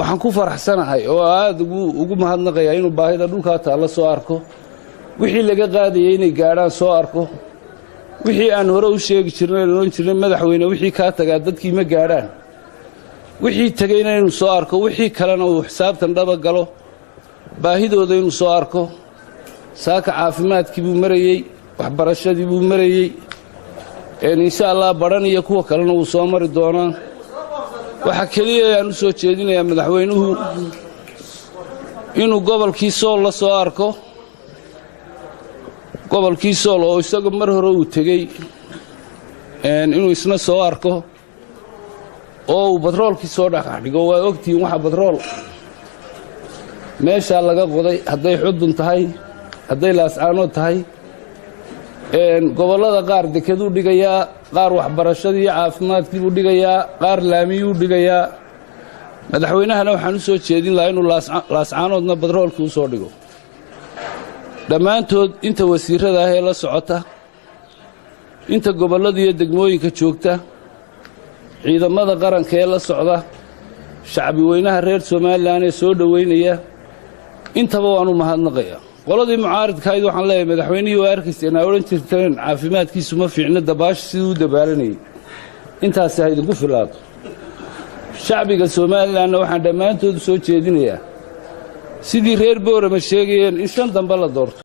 waxaan ku faraxsanahay oo aad ugu mahadnaqayaa inuu baahida dhulka taala soo arko wixii laga qaadayay inay gaaraan soo arko wixii aan hore u sheegi jirnay oo jirnay madaxweyne wixii ka tagaa dadkii ma gaaraan wixii tagayna inuu soo arko wixii kalena uu xisaabtan dhaba galo baahidooda inuu soo arko saaka caafimaadkii buu marayay waxbarashadii buu marayay insha Allah baran iyo kuwa kalena uu soo mari doonaan waxa kaliya aan u soo jeedinayaa madaxweynuhu inuu gobolkii Sool la soo arko gobolkii Sool oo isaga mar hore uu tagay inuu isna soo arko oo batroolkii soo dhaqaadhigo waa ogtiin waxa batrool meesha laga qoday haday xudun tahay haday laascaano tahay gobolada qaar dekedu dhigaya qaar waxbarashadii caafimaadkii uu dhigaya qaar laamiyuu dhigaya madaxweynahana waxaan u soo jeedin lahaa inuu laascaanoodna batroolkii u soo dhigo dhammaantood inta wasiirada ah ee la socota inta gobolada iyo degmooyinka joogta ciidamada qaranka ee la socda shacbi weynaha reer Soomaaliland ee soo dhaweynaya intaba waanu mahadnaqayaa qoladii mucaaridkaaydu waxaan leeyahay madaxweynihii waa arkiiseen oran jirteen caafimaadkiisu ma fiicna dabaash siduu dabaalanayay intaas ay idinku filaato shacbiga Soomaaliland waxaan dhammaantood soo jeedinayaa sidii reer Boorama sheegayeen in shan dambe la doorto